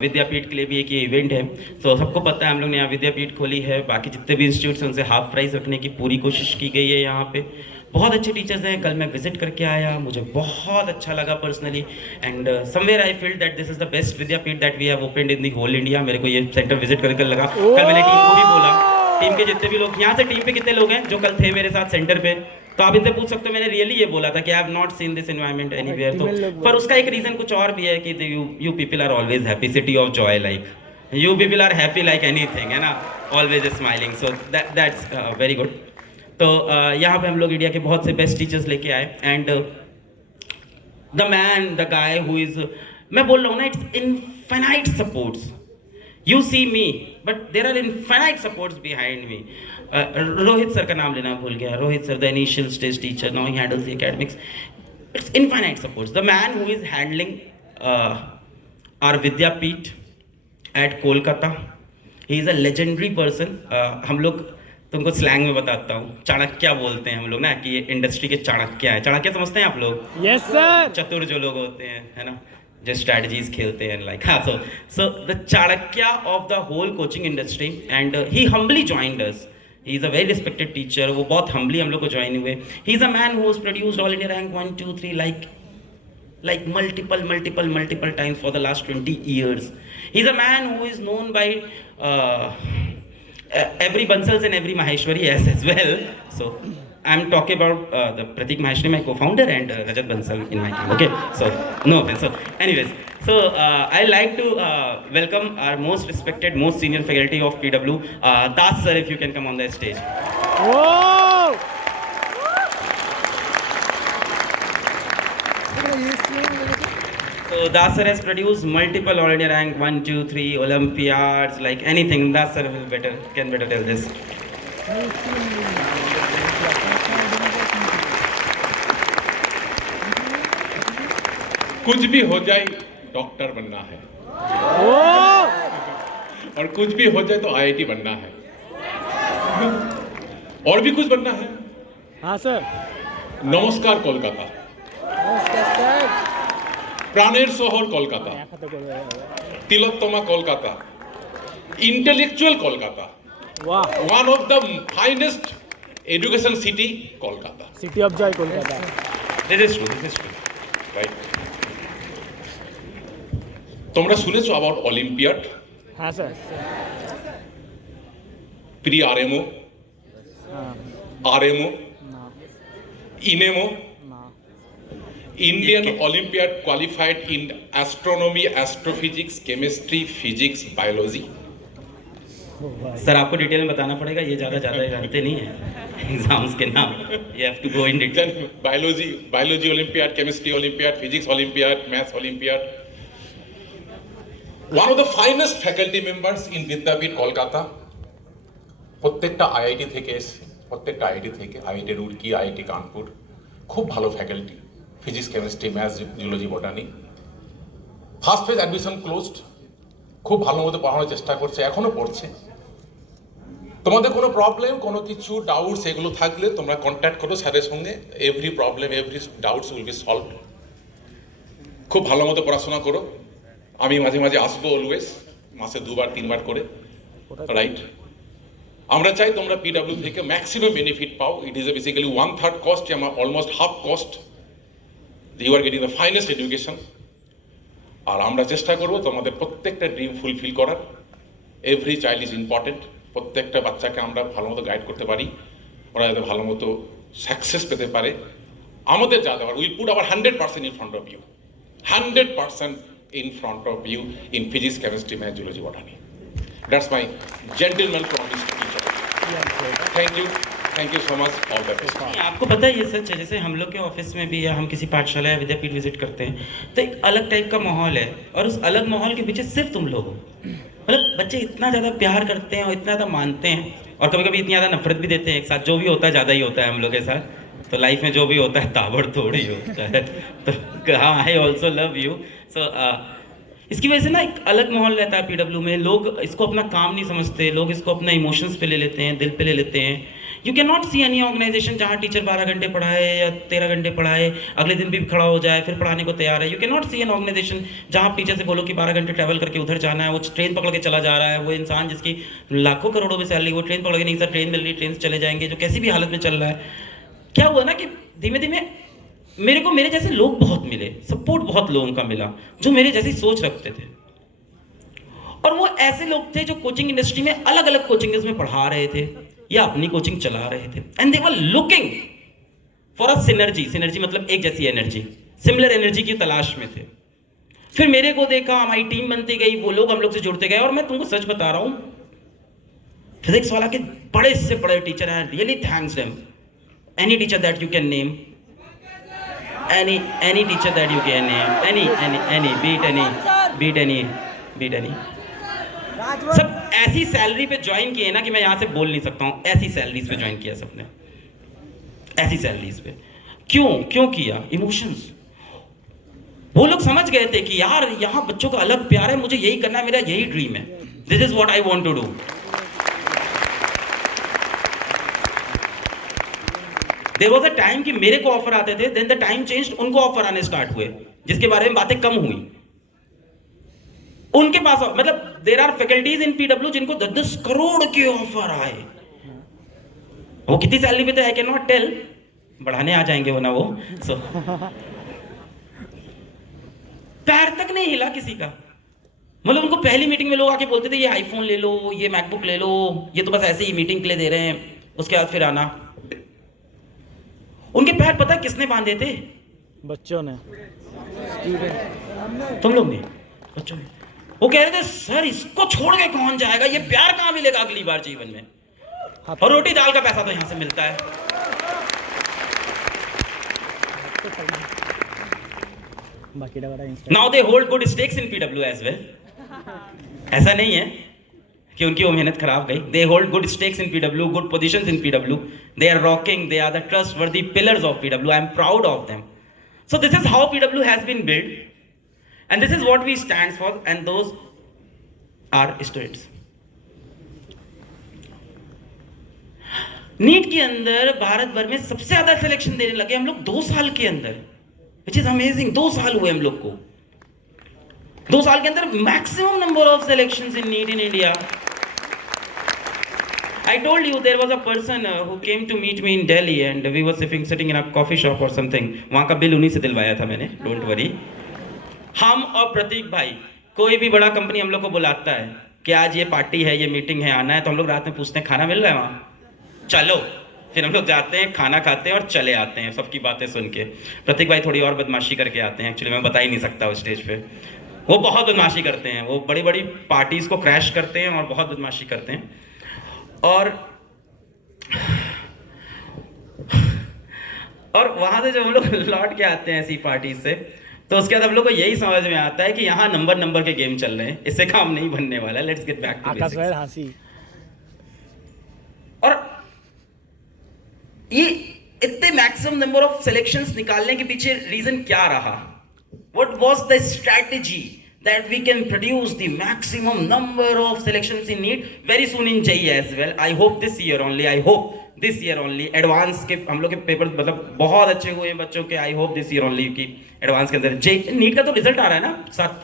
विद्यापीठ के लिए भी एक ये इवेंट है। तो सबको पता है हम लोग ने यहाँ विद्यापीठ खोली है, बाकी जितने भी इंस्टीट्यूट्स हैं उनसे हाफ प्राइस रखने की पूरी कोशिश की गई है। यहाँ पे बहुत अच्छे टीचर्स हैं। कल मैं विजिट करके आया, मुझे बहुत अच्छा लगा personally, and somewhere I feel that this is the best vidyapeeth that we have opened in the whole India. मेरे को ये सेंटर विजिट करके लगा। कल मैंने टीम को भी बोला, टीम के जितने भी लोग यहाँ से, टीम पे कितने लोग हैं जो कल थे मेरे साथ सेंटर पे, तो आप इनसे पूछ सकते हो। मैंने रियली ये बोला था कि I have not seen this environment anywhere. तो पर उसका एक रीजन कुछ और भी है कि you people are always happy, city of joy, like you people are happy like anything, है ना, always smiling, so that's very good. तो यहाँ पे हम लोग इंडिया के बहुत से बेस्ट टीचर्स लेके आए, and the man, the guy who is, मैं बोल रहा हूँ ना, it's infinite supports. You see me, but there are infinite supports behind me. Rohit sir का नाम लेना भूल गया। Rohit sir, the initial stage teacher, now he handles the academics. It's infinite supports. The man who is handling our Vidyapeeth at Kolkata, he is a legendary person. हम लोग, तुमको slang में बताता हूँ, चाणक्य बोलते हैं हम लोग ना, कि ये इंडस्ट्री के चाणक्य है। चाणक्य समझते हैं आप लोग? Yes sir. चतुर जो लोग होते हैं, है ना, जो स्ट्रैटेजीज खेलते हैं, लाइक, हाँ, so the Chanakya of the whole coaching industry, and he humbly joined us. He is a very respected teacher. वो बहुत हम्बली हम लोग को ज्वाइन हुए। He is a man who has produced all India rank 1 2 3 like multiple times for the last 20 years. He's a man who is known by every Bansals and every Maheshwari as well. So I'm talking about the Pratik Maheshwari, my co-founder, and Rajat Bansal in my team. Okay, so no offense. So anyways, so I like to welcome our most respected, most senior faculty of PW, Das sir, if you can come on the stage. Whoa! So Das sir has produced multiple all India rank 1 2 3 Olympiads, like anything. Das sir can better tell this. कुछ भी हो जाए doctor बनना है, और कुछ भी हो जाए तो आईआईटी बनना है, और भी कुछ बनना है। हाँ सर। नमस्कार कोलकाता, प्राणेर शहर कोलकाता, तिलोत्तमा कोलकाता, इंटेलेक्चुअल कोलकाता, वाह, one of the finest education city Kolkata, city of joy Kolkata. This is true. Right. তোমরা শুনেছো अबाउट ओलंपियाड, हाँ sir. Pre RMO, RMO, INMO, Indian olympiad qualified in astronomy, astrophysics, chemistry, physics, biology. Sir आपको detail में बताना पड़ेगा, ये ज़्यादा जानते नहीं हैं एग्जाम्स के नाम। You have to go in detail. Biology olympiad, chemistry olympiad, physics olympiad, maths olympiad. One of the finest faculty members in Vidyapeeth Kolkata. প্রত্যেকটা আইআইটি থেকে এসে, প্রত্যেকটা আইআইটি থেকে, আইআইটি রুড়কি, আইআইটি কানপুর, খুব ভালো faculty, physics, chemistry, maths, geology, বটানি। First phase admission closed, খুব ভালো মতো পড়ানোর চেষ্টা করছে, এখনো পড়ছে। তোমাদের কোনো প্রবলেম, কোনো কিছু ডাউটস এগুলো থাকলে তোমরা কন্ট্যাক্ট করো স্যারের সঙ্গে। Every problem, every doubts will be solved. খুব ভালো মতো পড়াশোনা করো। আমি মাঝে মাঝে আসবো, অলওয়েজ, মাসে 2-3 বার করে, রাইট। আমরা চাই তোমরা পিডব্লিউ থেকে ম্যাক্সিমাম বেনিফিট পাও। It is basically 1/3 cost, almost half cost. You are getting the finest education. আর আমরা চেষ্টা করবো তোমাদের প্রত্যেকটা ড্রিম ফুলফিল করার। Every child is important. প্রত্যেকটা বাচ্চাকে আমরা ভালো মতো গাইড করতে পারি, ওরা যাতে ভালো মতো সাকসেস পেতে পারে। আমাদের যা দেওয়ার, will put our 100% in front of you, 100% in front of you in physics, chemistry, math, geology, botany. That's my gentleman promise to each of you. Thank you so much, all the best. आपको पता है ये सच है, जैसे हम लोग के office में भी, या हम किसी पाठशाला या विद्यापीठ विजिट करते हैं, तो एक अलग टाइप का माहौल है, और उस अलग माहौल के पीछे सिर्फ तुम लोग हो। मतलब बच्चे इतना ज़्यादा प्यार करते हैं और इतना ज़्यादा मानते हैं, और कभी कभी इतनी ज़्यादा नफरत भी देते हैं एक साथ। जो भी होता है ज़्यादा ही होता है हम लोग के साथ। तो लाइफ में जो भी होता है ताबड़तोड़ ही होता है। तो हाँ, आई ऑल्सो लव यू। सो इसकी वजह से ना एक अलग माहौल रहता है पीडब्ल्यू में। लोग इसको अपना काम नहीं समझते, लोग इसको अपना इमोशंस पे ले लेते हैं, दिल पे ले लेते हैं। You can not see any organisation जहाँ टीचर 12 घंटे पढ़ाए या 13 घंटे पढ़ाए, अगले दिन भी खड़ा हो जाए, फिर पढ़ाने को तैयार है। You can not see an organisation जहाँ आप टीचर से बोलो कि 12 घंटे ट्रैवल करके उधर जाना है, वो ट्रेन पकड़ के चला जा रहा है। वो इंसान जिसकी लाखों करोड़ों में सैलरी, वो ट्रेन पकड़ के नहीं सर ट्रेन मिल रही, ट्रेन से चले जाएंगे, जो कैसी भी हालत में चल रहा है। क्या हुआ ना कि धीमे धीमे मेरे को मेरे जैसे लोग बहुत मिले, सपोर्ट बहुत लोगों का मिला जो मेरे जैसी सोच रखते थे। और वो ऐसे लोग थे जो कोचिंग इंडस्ट्री में अलग अलग कोचिंग्स में पढ़ा रहे थे या अपनी कोचिंग चला रहे थे, and they were looking for a synergy. Synergy मतलब एक जैसी एनर्जी, सिमिलर एनर्जी की तलाश में थे। फिर मेरे को देखा, हमारी टीम बनती गई, वो लोग हम लोग से जुड़ते गए। और मैं तुमको सच बता रहा हूं, फिजिक्स वाला के बड़े से बड़े टीचर हैं, really thanks them. Any teacher that you can name, any teacher that you can name, any beat any सब ऐसी सैलरी पे ज्वाइन किए ना कि मैं यहां से बोल नहीं सकता हूं। ऐसी सैलरीज पे ज्वाइन किया सबने, ऐसी सैलरीज पे। क्यों किया? इमोशंस। वो लोग समझ गए थे कि यार यहां बच्चों का अलग प्यार है, मुझे यही करना है, मेरा यही ड्रीम है, this is what I want to do. There was a time कि मेरे को ऑफर आते थे, देन द टाइम चेंज्ड, उनको ऑफर आने स्टार्ट हुए जिसके बारे में बातें कम हुई। उनके पास मतलब there are faculties in PW जिनको 10-10 करोड़ के ऑफर आए। वो कितनी सैलरी पे थे आई कैन नॉट टेल, बढ़ाने आ जाएंगे वो ना वो। सो पैर तक नहीं हिला किसी का। मतलब उनको पहली मीटिंग में लोग आके बोलते थे ये आईफोन ले लो, ये मैकबुक ले लो, ये तो बस ऐसे ही मीटिंग के लिए दे रहे हैं, उसके बाद फिर आना। उनके पैर पता है किसने बांधे थे? बच्चों ने, तुम लोग ने, बच्चों ने। वो कह रहे थे सर इसको छोड़ के कौन जाएगा, ये प्यार कहां मिलेगा अगली बार जीवन में, और रोटी दाल का पैसा तो यहां से मिलता है। Now they hold good stakes in PW as well. ऐसा नहीं है कि उनकी वो मेहनत खराब गई। They hold good stakes in PW, good positions in PW, they are rocking, they are the trustworthy pillars of PW. I am proud of them. So this is how PW has been built, and this is what we stand for, and those are students. NEET के अंदर भारत भर में सबसे ज्यादा selection देने लगे हम लोग 2 साल के अंदर, which is amazing। 2 साल हुए हम लोग को, 2 साल के अंदर maximum number of selections in NEET in India। I told you there was a person who came to meet me in Delhi and we were sitting in a coffee shop or something। वहाँ का bill उन्हीं से दिलवाया था मैंने, don't worry. हम और प्रतीक भाई, कोई भी बड़ा कंपनी हम लोग को बुलाता है कि आज ये पार्टी है, ये मीटिंग है, आना है, तो हम लोग रात में पूछते हैं खाना मिल रहा है वहाँ, चलो। फिर हम लोग जाते हैं, खाना खाते हैं और चले आते हैं सबकी बातें सुन के। प्रतीक भाई थोड़ी और बदमाशी करके आते हैं, एक्चुअली मैं बता ही नहीं सकता उस स्टेज पे। वो बहुत बदमाशी करते हैं, वो बड़ी बड़ी पार्टीज को क्रैश करते हैं और बहुत बदमाशी करते हैं। और वहां से जब हम लोग लौट के आते हैं ऐसी पार्टी से, तो उसके बाद हम लोग को यही समझ में आता है कि यहाँ नंबर के गेम चल रहे हैं, इससे काम नहीं बनने वाला। Let's get back to basics. हंसी। और ये इतने मैक्सिमम नंबर ऑफ सिलेक्शंस निकालने के पीछे रीजन क्या रहा? What was the strategy that we can produce the maximum number of selections in NEET very soon in JEE as well। I hope this year only, I hope this year only। Advance के हम लोग के paper मतलब बहुत अच्छे हुए हैं बच्चों के। I hope this year only कि एडवांस के अंदर NEET का तो रिजल्ट आ रहा है ना 7,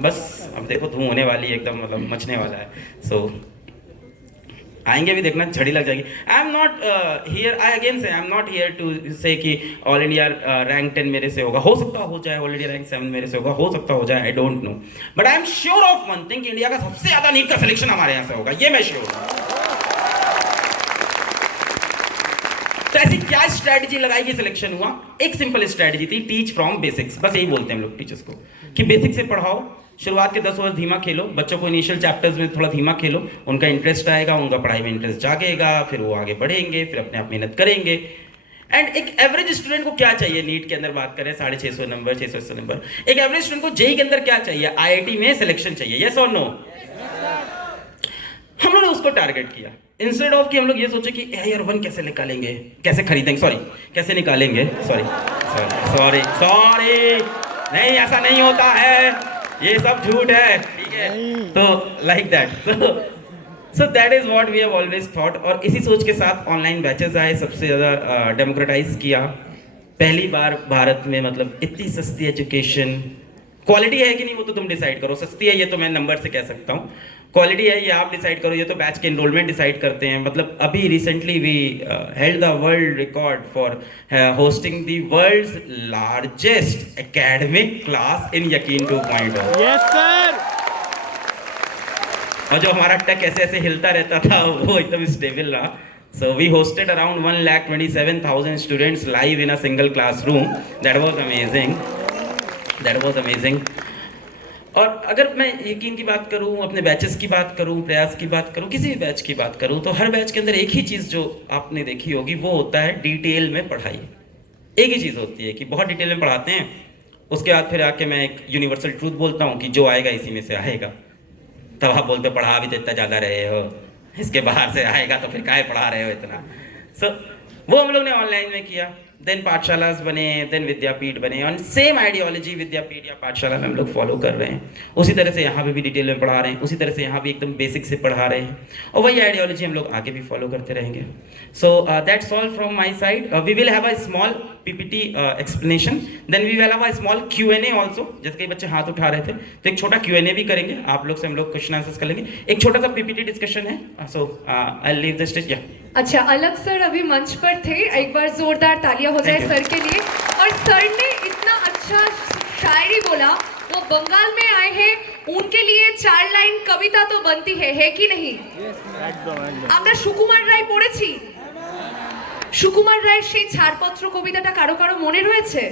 बस अब देखो धूम होने वाली है एकदम, मतलब मचने वाला है। सो आएंगे भी, देखना झड़ी लग जाएगी। I am not here, I again say I am not here to say कि ऑल इंडिया रैंक 10 मेरे से होगा, हो सकता हो जाए, ऑल इंडिया रैंक 7 मेरे से होगा, हो सकता हो जाए, I don't know. But I am sure of one thing, India का सबसे ज्यादा नीट का सिलेक्शन हमारे यहाँ से होगा, ये मैं श्योर हूँ। तो ऐसी क्या स्ट्रैटेजी लगाई कि सिलेक्शन हुआ? एक सिंपल स्ट्रैटेजी थी, टीच फ्रॉम बेसिक्स। बस यही बोलते हैं हम लोग टीचर्स को कि बेसिक से पढ़ाओ। शुरुआत के 10 वर्ष धीमा खेलो, बच्चों को इनिशियल चैप्टर्स में थोड़ा धीमा खेलो, उनका इंटरेस्ट आएगा, उनका पढ़ाई में इंटरेस्ट जागेगा, फिर वो आगे बढ़ेंगे, फिर अपने आप मेहनत करेंगे। एंड एक एवरेज स्टूडेंट को क्या चाहिए? नीट के अंदर बात करें 650 नंबर, 680 नंबर। एक एवरेज स्टूडेंट को जेईई के अंदर क्या चाहिए? आईआईटी में सिलेक्शन चाहिए, यस और नो? हम लोग ने उसको टारगेट किया, इंस्टेड ऑफ कि हम लोग ये सोचे कि AIR 1 कैसे निकालेंगे, कैसे खरीदेंगे, कैसे निकालेंगे, सॉरी नहीं, ऐसा नहीं होता है। ये सब झूठ है, ठीक है? तो like that, so that is what we have always thought. और इसी सोच के साथ ऑनलाइन बैचेस आए, सबसे ज़्यादा डेमोक्रेटाइज किया। पहली बार भारत में मतलब इतनी सस्ती एजुकेशन, क्वालिटी है कि नहीं वो तो तुम डिसाइड करो, सस्ती है ये तो मैं नंबर से कह सकता हूँ, क्वालिटी है ये आप डिसाइड करो, ये तो बैच के एनरोलमेंट डिसाइड करते हैं। मतलब अभी recently we held the world record for hosting the world's largest academic class in Yakeen 2.0। Yes sir. और जो हमारा टेक ऐसे ऐसे हिलता रहता था वो एकदम स्टेबल रहा। So we hosted around 1,27,000 students live in a single classroom. That was amazing. That was amazing. और अगर मैं यकीन की बात करूं, अपने बैचेस की बात करूं, प्रयास की बात करूं, किसी भी बैच की बात करूं, तो हर बैच के अंदर एक ही चीज़ जो आपने देखी होगी वो होता है डिटेल में पढ़ाई। एक ही चीज़ होती है कि बहुत डिटेल में पढ़ाते हैं, उसके बाद फिर आके मैं एक यूनिवर्सल ट्रूथ बोलता हूँ कि जो आएगा इसी में से आएगा। तब आप बोलते पढ़ा भी तो इतना ज़्यादा रहे हो, इसके बाहर से आएगा तो फिर काहे पढ़ा रहे हो इतना। सो वो हम लोग ने ऑनलाइन में किया। देन पाठशालास बने, देन विद्यापीठ बने, और सेम आइडियोलॉजी विद्यापीठ या पाठशाला में हम लोग फॉलो कर रहे हैं। उसी तरह से यहाँ पे भी डिटेल में पढ़ा रहे हैं, उसी तरह से यहाँ भी एकदम बेसिक से पढ़ा रहे हैं, और वही आइडियोलॉजी हम लोग आगे भी फॉलो करते रहेंगे। So that's all from my side. We will have a small PPT explanation, then we will have a small Q&A also. जैसे कई बच्चे हाथ उठा रहे थे तो एक छोटा Q&A भी करेंगे, आप लोग से हम लोग क्वेश्चन आंसर्स कर लेंगे। एक छोटा सा पीपीटी डिस्कशन है। सो आई लीव द स्टेज। या अच्छा, अलग सर अभी मंच पर थे, एक बार जोरदार तालियां हो जाए Thank you. सर के लिए। और सर ने इतना अच्छा शायरी बोला, वो बंगाल में आए हैं, उनके लिए 4 लाइन कविता तो बनती है कि नहीं? একদম একদম। আমরা সুকুমার রায় পড়েছি, সুকুমার রায়ের সেই ছাড়পত্র কবিতাটা কারো কারো মনে রয়েছে?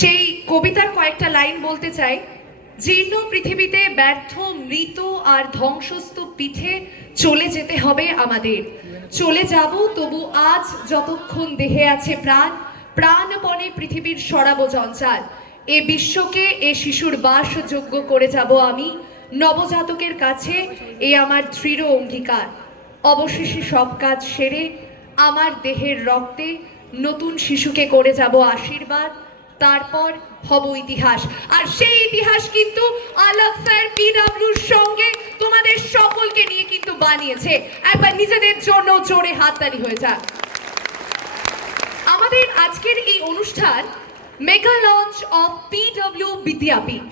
সেই কবিতার কয়েকটা লাইন বলতে চাই। জীর্ণ পৃথিবীতে ব্যর্থ, মৃত আর ধ্বংসস্তূপ পিঠে চলে যেতে হবে আমাদের। চলে যাব তবু আজ যতক্ষণ দেহে আছে প্রাণ, প্রাণপণে পৃথিবীর সরাবো জঞ্জাল। এ বিশ্বকে এ শিশুর বাসযোগ্য করে যাব আমি, নবজাতকের কাছে এ আমার দৃঢ় অঙ্গীকার। অবশেষে সব কাজ সেরে আমার দেহের রক্তে নতুন শিশুকে করে যাব আশীর্বাদ, তারপর হব ইতিহাস। আর সেই ইতিহাস কিন্তু আলোক স্যার পিডব্লিউর সঙ্গে তোমাদের সকলকে নিয়ে কিন্তু বানিয়েছে। একবার নিজেদের জন্য জোরে হাততালি হয়ে যাক। আমাদের আজকের এই অনুষ্ঠান mega launch of PW Vidyapith.